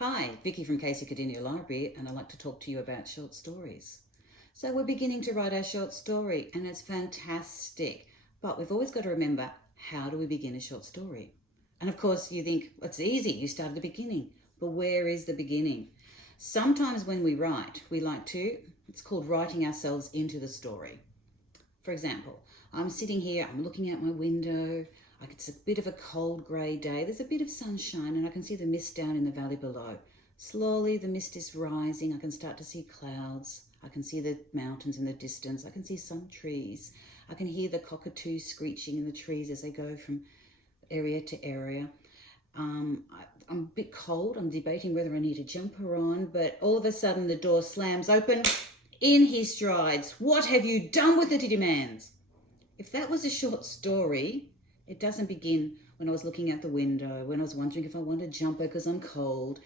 Hi, Vicki from Casey Cardinia Library, and I'd like to talk to you about short stories. So we're beginning to write our short story, and it's fantastic. But we've always got to remember, how do we begin a short story? And of course, you think, it's easy, you start at the beginning. But where is the beginning? Sometimes when we write, we like to, it's called writing ourselves into the story. For example, I'm sitting here, I'm looking out my window. It's a bit of a cold grey day. There's a bit of sunshine and I can see the mist down in the valley below. Slowly the mist is rising. I can start to see clouds. I can see the mountains in the distance. I can see some trees. I can hear the cockatoos screeching in the trees as they go from area to area. I'm a bit cold. I'm debating whether I need a jumper on, but all of a sudden the door slams open. In he strides. "What have you done with it?" he demands. If that was a short story, it doesn't begin when I was looking out the window, when I was wondering if I want a jumper because I'm cold.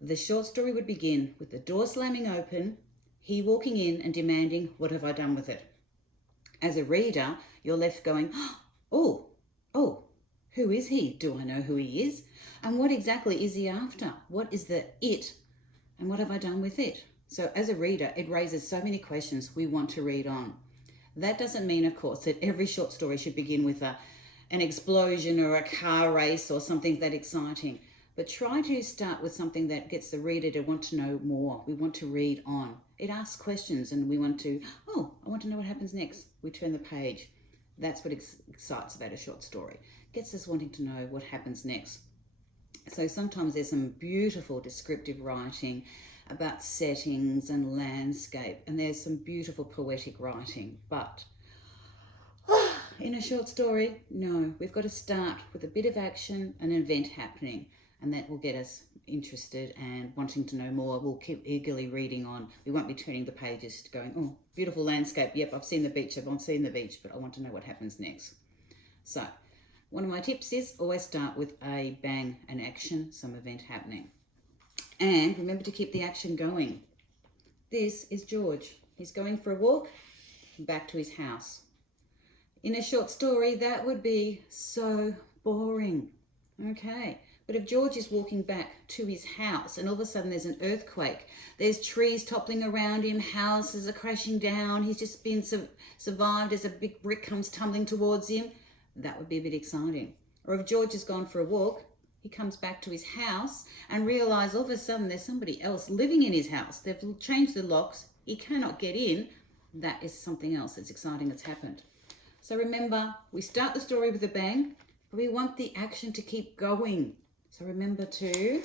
The short story would begin with the door slamming open, he walking in and demanding, "What have I done with it?" As a reader, you're left going, oh, who is he? Do I know who he is? And what exactly is he after? What is the it? And what have I done with it? So as a reader, it raises so many questions we want to read on. That doesn't mean, of course, that every short story should begin with an explosion or a car race or something that exciting. But try to start with something that gets the reader to want to know more. We want to read on. It asks questions and we want to, I want to know what happens next. We turn the page. That's what excites about a short story. Gets us wanting to know what happens next. So sometimes there's some beautiful descriptive writing about settings and landscape, and there's some beautiful poetic writing. But in a short story, no, we've got to start with a bit of action, an event happening, and that will get us interested and wanting to know more. We'll keep eagerly reading on. We won't be turning the pages going, "Oh, beautiful landscape. Yep, I've seen the beach, but I want to know what happens next." So one of my tips is always start with a bang, an action, some event happening. And remember to keep the action going. This is George. He's going for a walk back to his house. In a short story, that would be so boring. Okay, but if George is walking back to his house and all of a sudden there's an earthquake, there's trees toppling around him, houses are crashing down, he's just been survived as a big brick comes tumbling towards him, that would be a bit exciting. Or if George has gone for a walk, he comes back to his house and realises all of a sudden there's somebody else living in his house. They've changed the locks. He cannot get in. That is something else that's exciting that's happened. So remember, we start the story with a bang, but we want the action to keep going. So remember to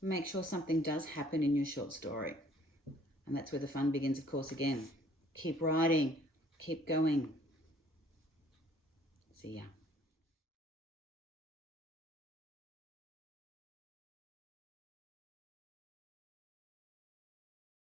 make sure something does happen in your short story. And that's where the fun begins, of course, again. Keep writing. Keep going. See ya.